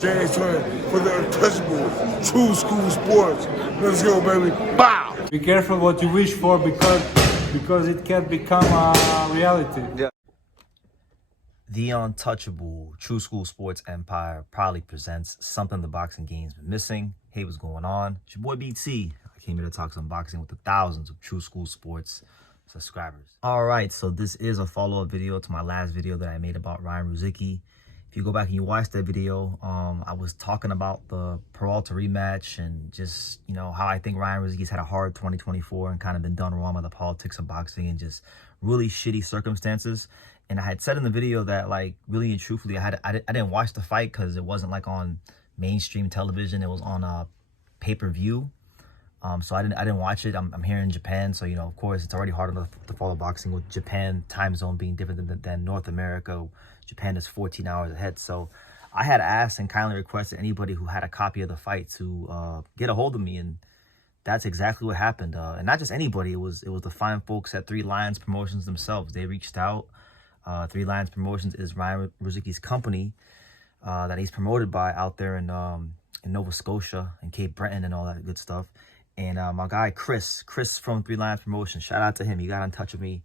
James for the untouchable, true school sports. Let's go, baby. Bow! Be careful what you wish for because it can become a reality. Yeah. The untouchable True School Sports Empire proudly presents something the boxing game's been missing. Hey, what's going on? It's your boy BT. I came here to talk some boxing with the thousands of True School Sports subscribers. All right, so this is a follow-up video to my last video that I made about Ryan Rozicki. If you go back and you watch that video, I was talking about the Peralta rematch and just, how I think Ryan Rozicki's had a hard 2024 and kind of been done wrong by the politics of boxing and just really shitty circumstances. And I had said in the video that, like, really and truthfully, I didn't watch the fight because it wasn't like on mainstream television. It was on a pay-per-view. So I didn't watch it. I'm here in Japan, so of course it's already hard enough to follow boxing with Japan time zone being different than North America. Japan is 14 hours ahead. So I had asked and kindly requested anybody who had a copy of the fight to get a hold of me, and that's exactly what happened. And not just anybody. It was the fine folks at Three Lions Promotions themselves. They reached out. Three Lions Promotions is Ryan Rozicki's company that he's promoted by out there in Nova Scotia and Cape Breton and all that good stuff. And my guy Chris from Three Lions Promotions, shout out to him. He got in touch with me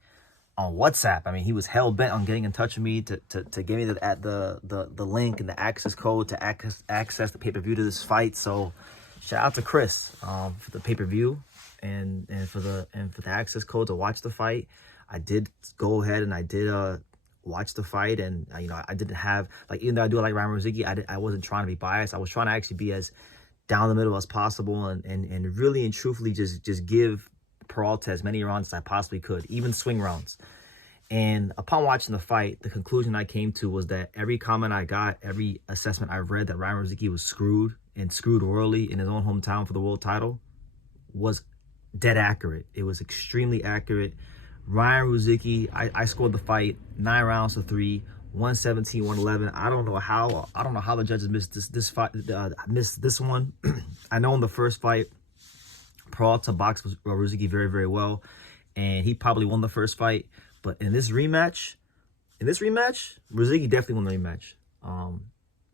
on WhatsApp. I mean, he was hell bent on getting in touch with me to give me the link and the access code to access the pay-per-view to this fight. So shout out to Chris for the pay-per-view and for the access code to watch the fight. I did go ahead and I did watch the fight, and I didn't have, like, even though I do like Ryan Rozicki, I wasn't trying to be biased. I was trying to actually be as down the middle as possible and really and truthfully just give Peralta as many rounds as I possibly could, even swing rounds. And upon watching the fight, the conclusion I came to was that every comment I got, every assessment I read that Ryan Rozicki was screwed and screwed royally in his own hometown for the world title was dead accurate. It was extremely accurate. Ryan Rozicki, I scored the fight 9 rounds to 3, 117, 111. I don't know how the judges missed this one. I know in the first fight, Peralta boxed Rozicki very, very well, and he probably won the first fight. But in this rematch, Rozicki definitely won the rematch.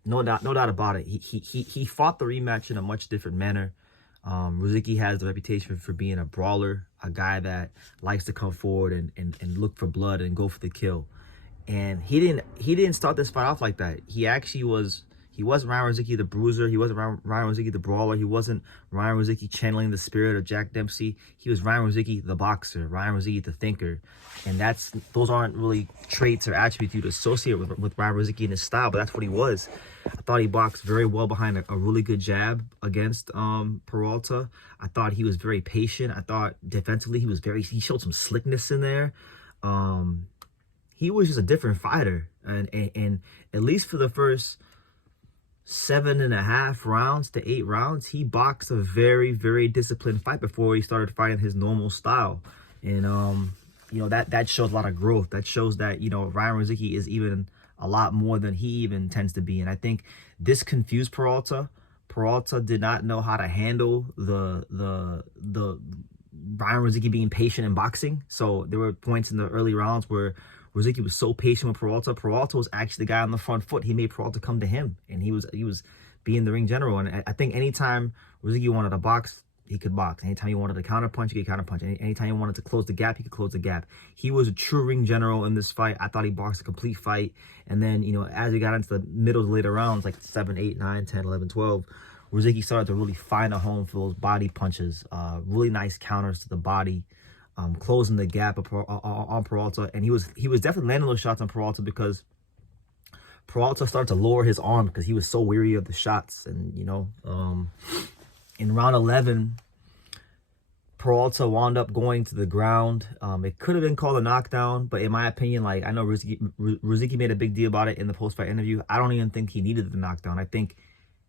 No doubt about it. He fought the rematch in a much different manner. Rozicki has the reputation for being a brawler, a guy that likes to come forward and look for blood and go for the kill. And he didn't start this fight off like that. He wasn't Ryan Rozicki the bruiser. He wasn't Ryan Rozicki the brawler. He wasn't Ryan Rozicki channeling the spirit of Jack Dempsey. He was Ryan Rozicki the boxer, Ryan Rozicki the thinker. And those aren't really traits or attributes you'd associate with Ryan Rozicki in his style, but that's what he was. I thought he boxed very well behind a really good jab against Peralta. I thought he was very patient. I thought defensively he showed some slickness in there. He was just a different fighter. And at least for the first 7.5 rounds to 8 rounds, he boxed a very, very disciplined fight before he started fighting his normal style. And that shows a lot of growth. That shows that Ryan Rozicki is even a lot more than he even tends to be. And I think this confused Peralta. Peralta did not know how to handle the Ryan Rozicki being patient in boxing. So there were points in the early rounds where Rozicki was so patient with Peralta. Peralta was actually the guy on the front foot. He made Peralta come to him, and he was being the ring general. And I think anytime Rozicki wanted to box, he could box. Anytime he wanted to counterpunch, he could counterpunch. Anytime he wanted to close the gap, he could close the gap. He was a true ring general in this fight. I thought he boxed a complete fight. And then, as we got into the middle to later rounds, like 7, 8, 9, 10, 11, 12, Rozicki started to really find a home for those body punches. Really nice counters to the body. Closing the gap on Peralta, and he was definitely landing those shots on Peralta because Peralta started to lower his arm because he was so weary of the shots. And in round 11, Peralta wound up going to the ground. It could have been called a knockdown, but in my opinion, like, I know Rozicki made a big deal about it in the post-fight interview. I don't even think he needed the knockdown. I think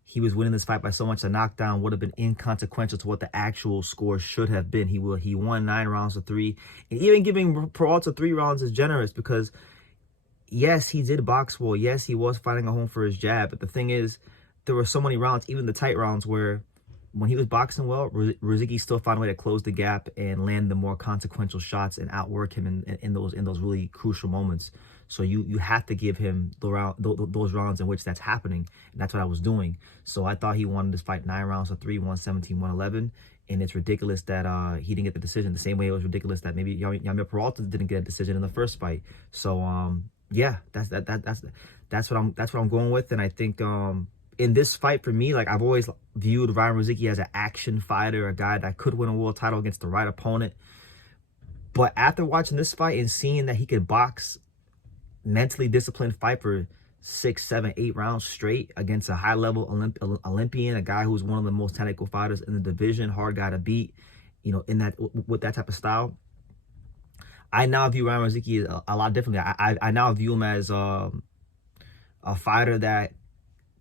he was winning this fight by so much, a knockdown would have been inconsequential to what the actual score should have been. He won 9 rounds to 3. And even giving Peralta 3 rounds is generous because, yes, he did box well. Yes, he was finding a home for his jab. But the thing is, there were so many rounds, even the tight rounds, where when he was boxing well, Rozicki still found a way to close the gap and land the more consequential shots and outwork him in those really crucial moments. So you have to give him those rounds in which that's happening. And that's what I was doing. So I thought he wanted this fight 9 rounds to 3, 117, 111. And it's ridiculous that he didn't get the decision. The same way it was ridiculous that maybe Yamil PERALTA didn't get a decision in the first fight. So yeah, that's what I'm going with. And I think in this fight, for me, like, I've always viewed Ryan Rozicki as an action fighter, a guy that could win a world title against the right opponent. But after watching this fight and seeing that he could box, mentally disciplined fight for 6, 7, 8 rounds straight against a high-level Olympian, a guy who's one of the most technical fighters in the division, hard guy to beat, you know, with that type of style, I now view Ryan Rozicki a lot differently. I now view him as a fighter that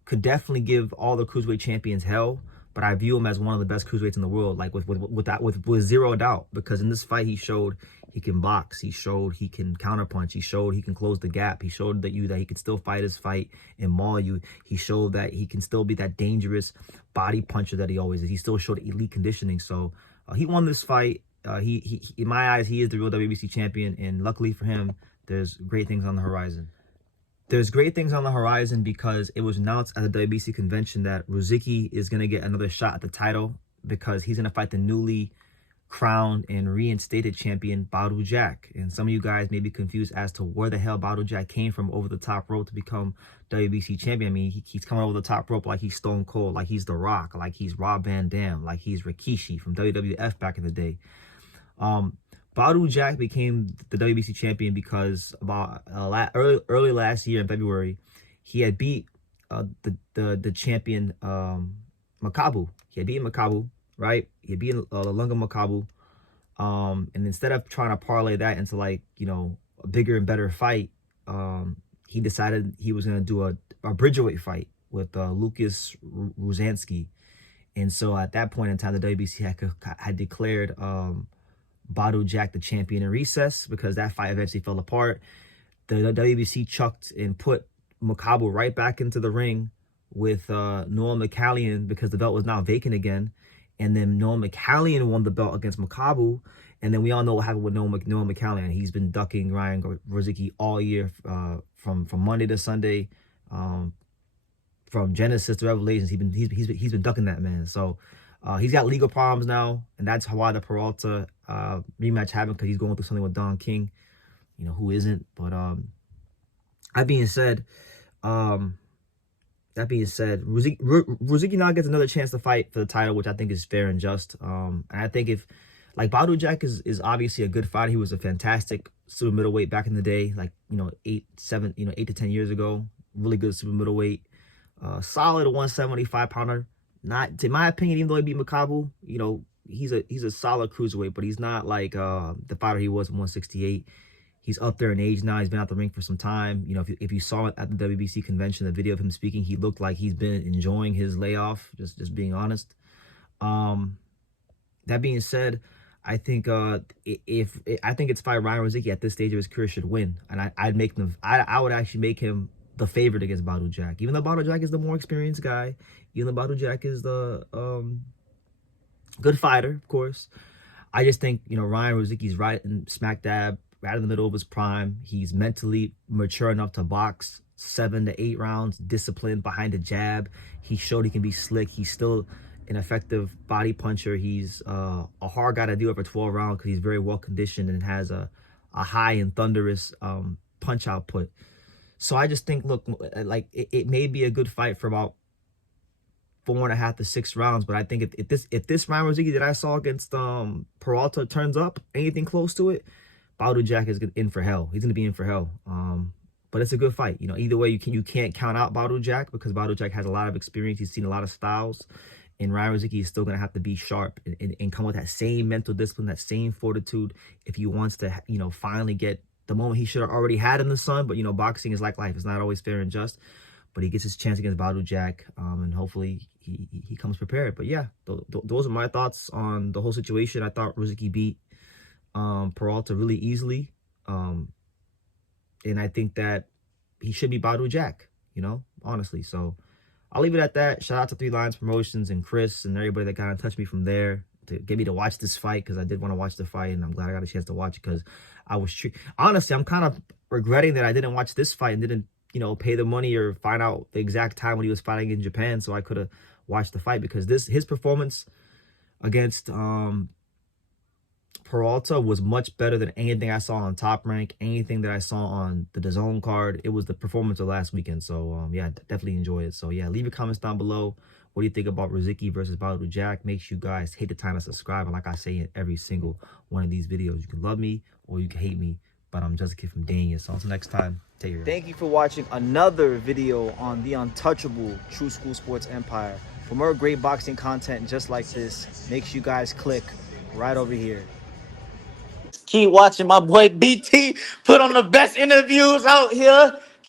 could definitely give all the cruiserweight champions hell, but I view him as one of the best cruiserweights in the world, like with zero doubt. Because in this fight, he showed he can box, he showed he can counterpunch, he showed he can close the gap, he showed that he could still fight his fight and maul you. He showed that he can still be that dangerous body puncher that he always is. He still showed elite conditioning. So he won this fight. He in my eyes, he is the real WBC champion, and luckily for him, there's great things on the horizon. There's great things on the horizon because it was announced at the WBC convention that Rozicki is going to get another shot at the title because he's going to fight the newly crowned and reinstated champion Badou Jack. And some of you guys may be confused as to where the hell Badou Jack came from over the top rope to become WBC champion. I mean, he's coming over the top rope like he's Stone Cold, like he's The Rock, like he's Rob Van Dam, like he's Rikishi from WWF back in the day. Badou Jack became the WBC champion because about early last year in February, he had beat the champion Makabu. He had beaten Makabu, right? He had beaten Lunga Makabu. And instead of trying to parlay that into, like, you know, a bigger and better fight, he decided he was going to do a bridgerweight fight with Lucas Rozicki. And so at that point in time, the WBC had declared Badou Jack the champion in recess because that fight eventually fell apart. The WBC chucked and put Makabu right back into the ring with Noah McCallion because the belt was now vacant again. And then Noah McCallion won the belt against Makabu. And then we all know what happened with Noah McCallion. He's been ducking Ryan Rozicki all year from Monday to Sunday, from Genesis to Revelations. He's been ducking that man. So he's got legal problems now, and that's why the Peralta rematch happened, because he's going through something with Don King, you know, who isn't. But that being said, Rozicki now gets another chance to fight for the title, which I think is fair and just. And I think if, like, Badou Jack is obviously a good fighter. He was a fantastic super middleweight back in the day, like, you know, 8 to 10 years ago. Really good super middleweight, solid 175 pounder. Not, in my opinion, even though he beat Makabu, you know, he's a solid cruiserweight, but he's not like the fighter he was in 168. He's up there in age now. He's been out the ring for some time. You know, if you saw it at the WBC convention, the video of him speaking, he looked like he's been enjoying his layoff, just being honest. That being said, I think I think it's fight Ryan Rozicki at this stage of his career should win, and I would actually make him the favorite against Badou Jack, even though Badou Jack is the more experienced guy, even though Badou Jack is the good fighter, of course. I just think, you know, Ryan Rozicki's right in smack dab, right in the middle of his prime. He's mentally mature enough to box 7 to 8 rounds, disciplined behind the jab. He showed he can be slick. He's still an effective body puncher. He's a hard guy to do it for 12 rounds because he's very well conditioned and has a high and thunderous punch output. So I just think, look, like, it may be a good fight for about 4.5 to 6 rounds, but I think if this Ryan Rozicki that I saw against Peralta turns up anything close to it, Badou Jack is in for hell. He's gonna be in for hell. But it's a good fight. You know, either way, you can't count out Badou Jack because Badou Jack has a lot of experience. He's seen a lot of styles, and Ryan Rozicki is still gonna have to be sharp and come with that same mental discipline, that same fortitude if he wants to, you know, finally get the moment he should have already had in the sun. But, you know, boxing is like life. It's not always fair and just. But he gets his chance against Badou Jack, and hopefully he comes prepared. But yeah, those are my thoughts on the whole situation. I thought Rozicki beat Peralta really easily. And I think that he should be Badou Jack, you know, honestly. So I'll leave it at that. Shout out to 3 Lions Promotions and Chris and everybody that got in touch with me from there. to get me to watch this fight, because I did want to watch the fight, and I'm glad I got a chance to watch it, because I was honestly, I'm kind of regretting that I didn't watch this fight and didn't, you know, pay the money or find out the exact time when he was fighting in Japan, so I could have watched the fight, because his performance against Peralta was much better than anything I saw on Top Rank, anything that I saw on the DAZN card. It was the performance of last weekend. So, yeah, definitely enjoy it. So, yeah, leave your comments down below. What do you think about Rozicki versus Badou Jack? Make sure you guys hit the time to subscribe. And like I say in every single one of these videos, you can love me or you can hate me, but I'm just a kid from Dania. So until next time, take care. Thank you for watching another video on the untouchable True School Sports Empire. For more great boxing content just like this, make sure you guys click right over here. Keep watching my boy BT put on the best interviews out here.